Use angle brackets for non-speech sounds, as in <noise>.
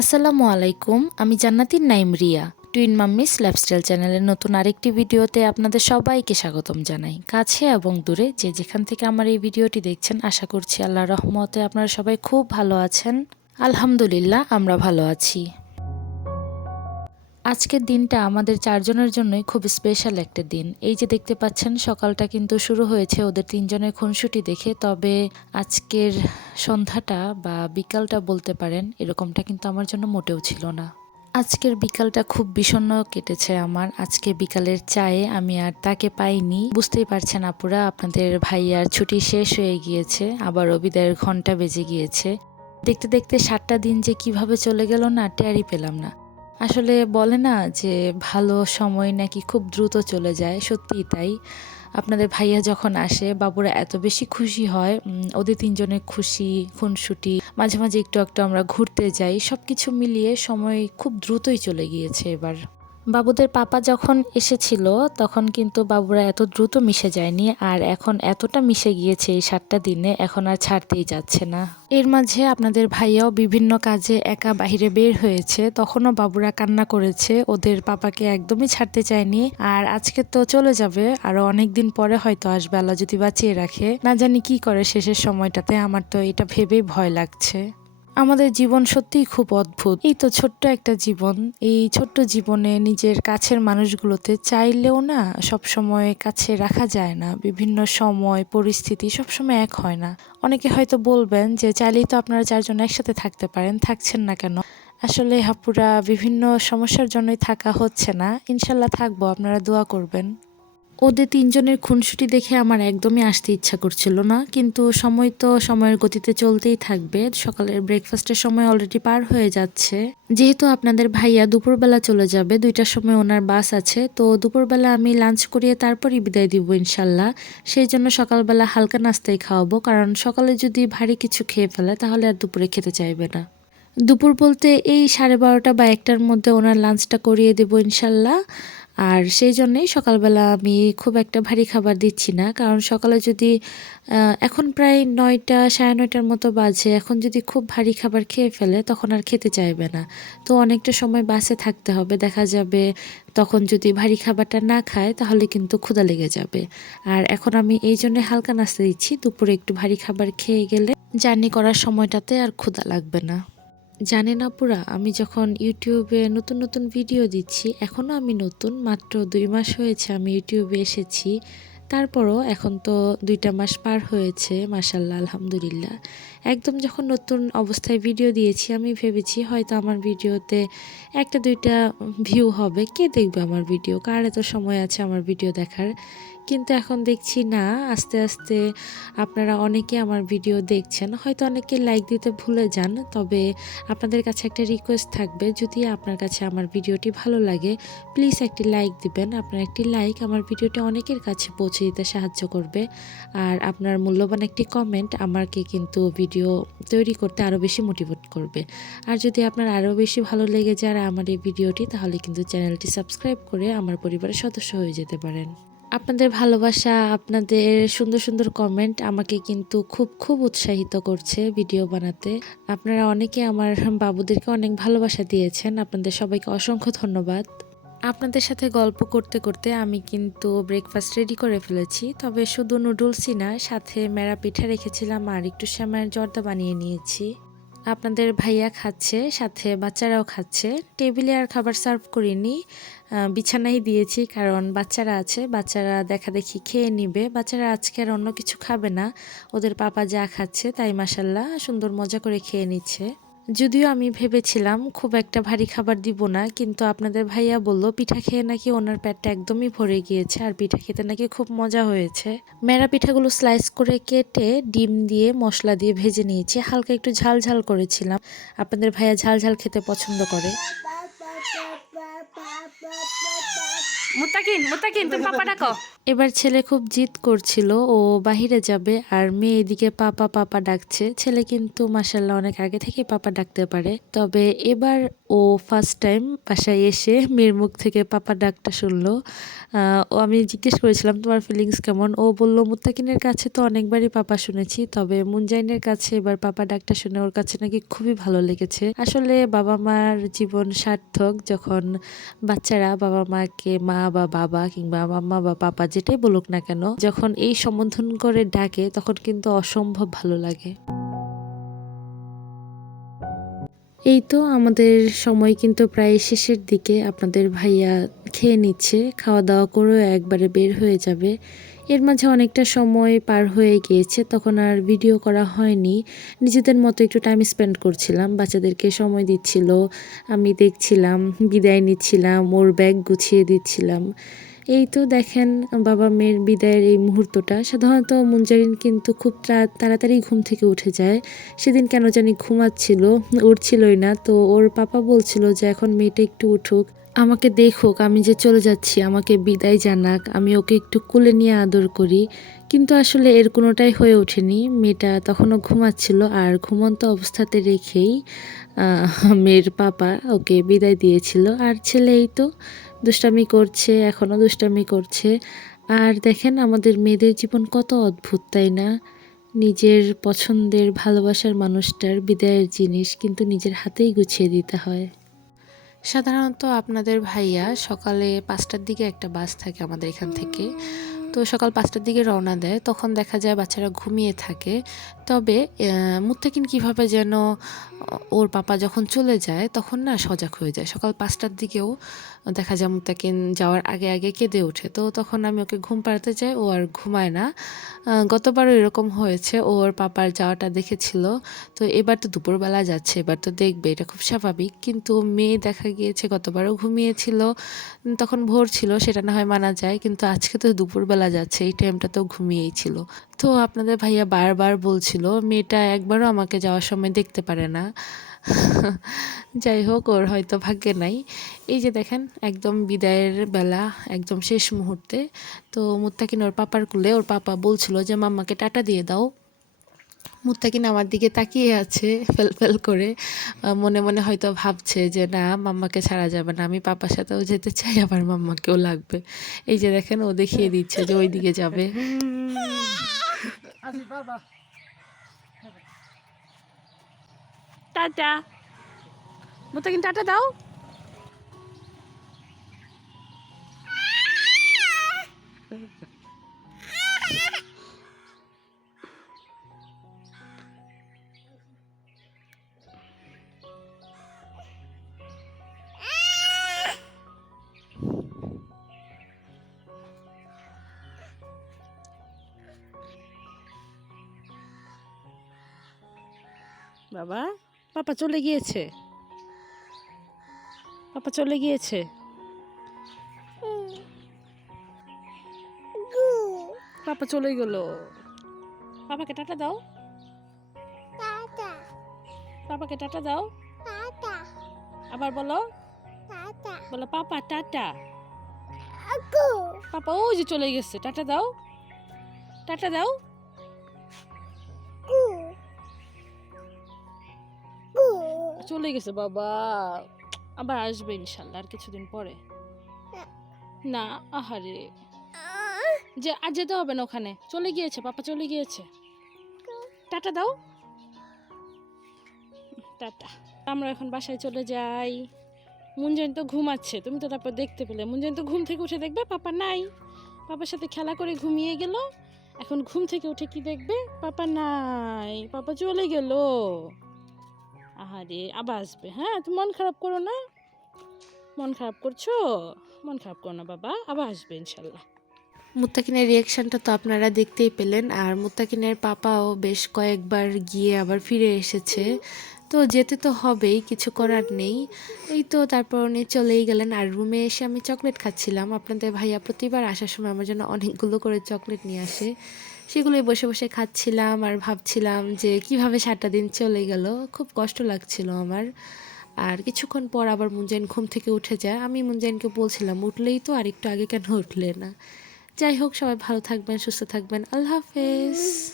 আসসালামু আলাইকুম, আমি জান্নাতির Naim Riya, twin mommies lifestyle চ্যানেলের নতুন আরেকটি ভিডিওতে আপনাদের সবাইকে স্বাগতম জানাই। কাছে এবং দূরে যে যেখান থেকে আমার এই ভিডিওটি দেখছেন, আশা করছি আল্লাহ রহমতে আপনারা সবাই খুব ভালো আছেন। আলহামদুলিল্লাহ, আমরা ভালো আছি। আজকের দিনটা আমাদের চারজনের জন্যই খুব স্পেশাল একটা দিন। এই যে দেখতে পাচ্ছেন, সকালটা কিন্তু শুরু হয়েছে ওদের তিনজনের খুনসুটি দেখে, তবে আজকের সন্ধ্যাটা বা বিকালটা বলতে পারেন, এরকমটা কিন্তু আমার জন্য মোটেও ছিল না। আজকের বিকালটা খুব বিষণ্ণ কেটেছে আমার। আজকে বিকালের চায়ে আমি আর তাকে পাইনি। বুঝতেই পারছেন আপুরা, আপনাদের ভাইয়ার ছুটি শেষ হয়ে গিয়েছে, আবার বিদায়ের ঘণ্টা বেজে গিয়েছে। দেখতে দেখতে সাতটা দিন যে কীভাবে চলে গেল না, টেরই পেলাম না। আসলে বলে না যে ভালো সময় নাকি খুব দ্রুত চলে যায়, সত্যিই তাই। আপনাদের ভাইয়া যখন আসে, বাবুরা এত বেশি খুশি হয় ওদের তিনজনের খুশি, খুনসুটি, মাঝে মাঝে একটু একটু আমরা ঘুরতে যাই সব কিছু মিলিয়ে সময় খুব দ্রুতই চলে গিয়েছে এবার। বাবুদের পাপা যখন এসেছিল, তখন কিন্তু বাবুরা এত দ্রুত মিশে যায়নি আর এখন এতটা মিশে গিয়েছে এই সাতটা দিনে, এখন আর ছাড়তেই যাচ্ছে না। এর মাঝে আপনাদের ভাইয়াও বিভিন্ন কাজে একা বাহিরে বের হয়েছে, তখনও বাবুরা কান্না করেছে, ওদের পাপাকে একদমই ছাড়তে চায়নি আর আজকে তো চলে যাবে আরও অনেক দিন পরে হয়তো আসবে, আল্লাহ যদি বাঁচিয়ে রাখে। না জানি কি করে শেষের সময়টাতে, আমার তো এটা ভেবেই ভয় লাগছে। আমাদের জীবন সত্যিই খুব অদ্ভুত। এই তো ছোট্ট একটা জীবন। এই ছোট্ট জীবনে নিজের কাছের মানুষগুলোতে চাইলেও না সব সময় কাছে রাখা যায় না। বিভিন্ন সময়, পরিস্থিতি সবসময় এক হয় না। অনেকে হয়তো বলবেন যে চাইলেই তো আপনারা চারজন একসাথে থাকতে পারেন, থাকছেন না কেন? আসলে হাপুরা বিভিন্ন সমস্যার জন্যই থাকা হচ্ছে না। ইনশাল্লাহ থাকব, আপনারা দোয়া করবেন। ওদের তিনজনের খুনসুটি দেখে আমার একদমই আসতে ইচ্ছা করছিল না, কিন্তু সময় তো সময়ের গতিতে চলতেই থাকবে। সকালের ব্রেকফাস্টের সময় অলরেডি পার হয়ে যাচ্ছে। যেহেতু আপনাদের ভাইয়া দুপুরবেলা চলে যাবে, দুইটার সময় ওনার বাস আছে, তো দুপুরবেলা আমি লাঞ্চ করিয়ে তারপরই বিদায় দিব ইনশাল্লাহ। সেই জন্য সকালবেলা হালকা নাস্তাই খাওয়াবো, কারণ সকালে যদি ভারী কিছু খেয়ে ফেলে, তাহলে আর দুপুরে খেতে চাইবে না। দুপুর বলতে এই সাড়ে বারোটা বা একটার মধ্যে ওনার লাঞ্চটা করিয়ে দেবো ইনশাল্লাহ। আর সেই জন্যেই সকালবেলা আমি খুব একটা ভারী খাবার দিচ্ছি না। কারণ সকালে যদি এখন প্রায় নয়টা, সাড়ে নয়টার মতো বাজে, এখন যদি খুব ভারী খাবার খেয়ে ফেলে তখন আর খেতে চাইবে না। তো অনেকটা সময় বাসে থাকতে হবে, দেখা যাবে তখন যদি ভারী খাবারটা না খায় তাহলে কিন্তু ক্ষুধা লেগে যাবে। আর এখন আমি এই জন্য হালকা নাস্তা দিচ্ছি, দুপুরে একটু ভারী খাবার খেয়ে গেলে জার্নি করার সময়টাতে আর ক্ষুধা লাগবে না। জানেন আপুরা, আমি যখন ইউটিউবে নতুন নতুন ভিডিও দিচ্ছি এখনও আমি নতুন, মাত্র দুই মাস হয়েছে আমি ইউটিউবে এসেছি। তারপরও এখন তো দুইটা মাস পার হয়েছে মাসাল্লাহ আলহামদুলিল্লাহ। একদম যখন নতুন অবস্থায় ভিডিও দিয়েছি, আমি ভেবেছি হয়তো আমার ভিডিওতে একটা দুইটা ভিউ হবে। কে দেখবে আমার ভিডিও? কার এত সময় আছে আমার ভিডিও দেখার? কিন্তু এখন দেখছি না, আস্তে আস্তে আপনারা অনেকে আমার ভিডিও দেখছেন, হয়তো অনেকে লাইক দিতে ভুলে যান, তবে আপনাদের কাছে একটা রিকোয়েস্ট থাকবে, যদি আপনার কাছে আমার ভিডিওটি ভালো লাগে প্লিজ একটি লাইক দিবেন, আপনার একটি লাইক আমার ভিডিওটি অনেকের কাছে পৌঁছে দিতে সাহায্য করবে, আর আপনার মূল্যবান একটি কমেন্ট আমাকে কিন্তু ভিডিও তৈরি করতে আরও বেশি মোটিভেট করবে। আর যদি আপনার আরও বেশি ভালো লেগে যায় আমার এই ভিডিওটি, তাহলে কিন্তু চ্যানেলটি সাবস্ক্রাইব করে আমার পরিবারের সদস্য হয়ে যেতে পারেন। আপনাদের ভালোবাসা, আপনাদের সুন্দর সুন্দর কমেন্ট আমাকে কিন্তু খুব খুব উৎসাহিত করছে ভিডিও বানাতে। আপনারা অনেকে আমার বাবুদেরকে অনেক ভালোবাসা দিয়েছেন। আপনাদের সবাইকে অসংখ্য ধন্যবাদ। আপনাদের সাথে গল্প করতে করতে আমি কিন্তু ব্রেকফাস্ট রেডি করে ফেলেছি। তবে শুধু নুডলসই না, সাথে মেরা পিঠা রেখেছিলাম আর একটু শ্যামায়ের জর্দা বানিয়ে নিয়েছি। আপনাদের ভাইয়া খাচ্ছে, সাথে বাচ্চারাও খাচ্ছে। টেবিলে আর খাবার সার্ভ করিনি। বিছানাই দিয়েছি কারণ বাচ্চারা আছে, বাচ্চারা দেখা দেখি খেয়ে নিবে। বাচ্চারা আজকে আর অন্য কিছু খাবে না। ওদের পাপা যা খাচ্ছে তাই মাসাল্লাহ সুন্দর মজা করে খেয়ে নিচ্ছে। যদিও আমি ভেবেছিলাম খুব একটা ভারী খাবার দিব না, কিন্তু আপনাদের ভাইয়া বলল পিঠা খেয়ে নাকি ওনার পেটটা একদমই ভরে গিয়েছে আর পিঠা খেতে নাকি খুব মজা হয়েছে। মেরা পিঠাগুলো স্লাইস করে কেটে ডিম দিয়ে মশলা দিয়ে ভেজে নিয়েছি, হালকা একটু ঝাল ঝাল করেছিলাম। আপনাদের ভাইয়া ঝাল ঝাল খেতে পছন্দ করে। মুতাকিন মুতাকিন তুমি পাপা ডাকো এবার ছেলে খুব জিদ করছিল, ও বাহিরে যাবে আর মেয়ে এদিকে পাপা পাপা ডাকছে। ছেলে কিন্তু মাসাল্লাহ অনেক আগে থেকে পাপা ডাকতে পারে। তবে এবার ও ফার্স্ট টাইম বাসায় এসে মেয়ের মুখ থেকে পাপা ডাকটা শুনলো। ও আমি জিজ্ঞেস করেছিলাম, তোমার ফিলিংস কেমন? ও বলল, মুত্তাকিনের কাছে তো অনেকবারই পাপা শুনেছি, তবে মুনজাইনের কাছে এবার পাপা ডাকটা শুনে ওর কাছে নাকি খুবই ভালো লেগেছে। আসলে বাবা মার জীবন সার্থক যখন বাচ্চারা বাবা মাকে মা বা বাবা কিংবা মাম্মা বা পাপা যেটাই বলুক না কেন, যখন এই সম্বোধন করে ডাকে, তখন কিন্তু অসম্ভব ভালো লাগে। এই তো আমাদের সময় কিন্তু প্রায় শেষের দিকে। আপনাদের ভাইয়া খেয়ে নিচ্ছে খাওয়া দাওয়া করেও একবারে বের হয়ে যাবে। এর মাঝে অনেকটা সময় পার হয়ে গিয়েছে, তখন আর ভিডিও করা হয়নি। নিজেদের মতো একটু টাইম স্পেন্ড করছিলাম, বাচ্চাদেরকে সময় দিচ্ছিল, আমি দেখছিলাম, বিদায় নিচ্ছিলাম, ওর ব্যাগ গুছিয়ে দিচ্ছিলাম। এই তো দেখেন বাবা মেয়ের বিদায়ের এই মুহূর্তটা। সাধারণত মুঞ্জারিন কিন্তু খুব তাড়াতাড়ি ঘুম থেকে উঠে যায়। সেদিন কেন জানি ঘুমাচ্ছিল, উঠছিলই না। তো ওর পাপা বলছিল যে এখন মেয়েটা একটু উঠুক। আমাকে দেখুক, আমি যে চলে যাচ্ছি, আমাকে বিদায় জানাক, আমি ওকে একটু কুলে নিয়ে আদর করি। কিন্তু আসলে এর কোনোটাই হয়ে ওঠেনি। মেয়েটা তখনও ঘুমাচ্ছিল আর ঘুমন্ত অবস্থাতে রেখেই মেয়ের পাপা ওকে বিদায় দিয়েছিল। আর ছেলে এই তো দুষ্টামি করছে এখনও দুষ্টামি করছে। আর দেখেন আমাদের মেয়েদের জীবন কত অদ্ভুত, তাই না? নিজের পছন্দের, ভালোবাসার মানুষটার বিদায়ের জিনিস কিন্তু নিজের হাতেই গুছিয়ে দিতে হয়। সাধারণত আপনাদের ভাইয়া সকালে পাঁচটার দিকে একটা বাস থাকে আমাদের এখান থেকে। তো সকাল পাঁচটার দিকে রওনা দেয়, তখন দেখা যায় বাচ্চারা ঘুমিয়ে থাকে। তবে মুত্তাকিন কীভাবে যেন ওর পাপা যখন চলে যায়, তখন না সজাগ হয়ে যায়। সকাল পাঁচটার দিকেও দেখা যায় মুত্তাকিন যাওয়ার আগে আগে কেঁদে ওঠে। তো তখন আমি ওকে ঘুম পাড়াতে যাই, ও আর ঘুমায় না। গতবারও এরকম হয়েছে, ওর পাপার যাওয়াটা দেখেছিল। তো এবার তো দুপুরবেলা যাচ্ছে, এবার তো দেখবে, এটা খুব স্বাভাবিক। কিন্তু মেয়ে দেখা গিয়েছে গতবারও ঘুমিয়েছিল তখন ভোর ছিল, সেটা না হয় মানা যায়। কিন্তু আজকে তো দুপুরবেলা যাচ্ছে, এই টাইমটা তো ঘুমিয়েই ছিল। তো আপনাদের ভাইয়া বারবার বলছিল, মেয়েটা একবারও আমাকে যাওয়ার সময় দেখতে পারে না। <laughs> যাই হোক, ওর হয়তো ভাগ্যে নাই। এই যে দেখেন, একদম বিদায়ের বেলা, একদম শেষ মুহূর্তে। তো মুত্তাকিন ওর পাপার কুলে, ওর পাপা বলছিল যে, মাম্মাকে টাটা দিয়ে দাও। মুত্তাকিন আমার দিকে তাকিয়ে আছে ফেল ফেল করে। মনে মনে হয়তো ভাবছে যে না মাম্মাকে ছাড়া যাবে না। আমি পাপার সাথেও যেতে চাই আবার মাম্মাকেও লাগবে। এই যে দেখেন ও দেখিয়ে দিচ্ছে যে ওই দিকে যাবে টাটা। মুত্তাকিন টাটা দাও। বাবা, পাপা চলে গিয়েছে। পাপা চলে গিয়েছে। পাপা চলে গেল। পাপাকে টাটা দাও। পাপাকে টাটা দাও। আবার বলো। বলো, পাপা, টাটা। পাপা ওই যে চলে গেছে। টাটা দাও। টাটা দাও। চলে গেছে, বাবা। আবার আসবে ইনশাল্লাহ আর কিছুদিন পরে। না, আহারে। যে, আর যেতে হবে না ওখানে। চলে গিয়েছে, পাপা চলে গিয়েছে। টাটা দাও। টাটা। আমরা এখন বাসায় চলে যাই। মুঞ্জাইন তো ঘুমাচ্ছে, তুমি তো তারপর দেখতে পেলে। মুঞ্জাইন তো ঘুম থেকে উঠে দেখবে, পাপা নাই। পাপার সাথে খেলা করে ঘুমিয়ে গেল। এখন ঘুম থেকে উঠে কি দেখবে? পাপা নাই। পাপা চলে গেল। আহারে, আবার আসবে হ্যাঁ? তুমি মন খারাপ করো না। মন খারাপ করছ? মন খারাপ করো না, বাবা। আবার আসবে, ইনশাল্লাহ। মুত্তাকিনের রিয়াকশনটা তো আপনারা দেখতেই পেলেন, আর মুত্তাকিনের পাপাও বেশ কয়েকবার গিয়ে আবার ফিরে এসেছে। তো যেতে তো হবেই, কিছু করার নেই। এই তো তারপর উনি চলেই গেলেন, আর রুমে এসে আমি চকলেট খাচ্ছিলাম। আপনাদের ভাইয়া প্রতিবার আসার সময় আমার জন্য অনেকগুলো করে চকলেট নিয়ে আসে। সেগুলোই বসে বসে খাচ্ছিলাম আর ভাবছিলাম যে কীভাবে সাতটা দিন চলে গেল। খুব কষ্ট লাগছিল আমার। আর কিছুক্ষণ পর আবার মুঞ্জাইন ঘুম থেকে উঠে যায়। আমি মুঞ্জাইনকে বলছিলাম, উঠলেই তো আর একটু আগে কেন উঠলে না? যাই হোক, সবাই ভালো থাকবেন, সুস্থ থাকবেন। আল্লাহ হাফেজ।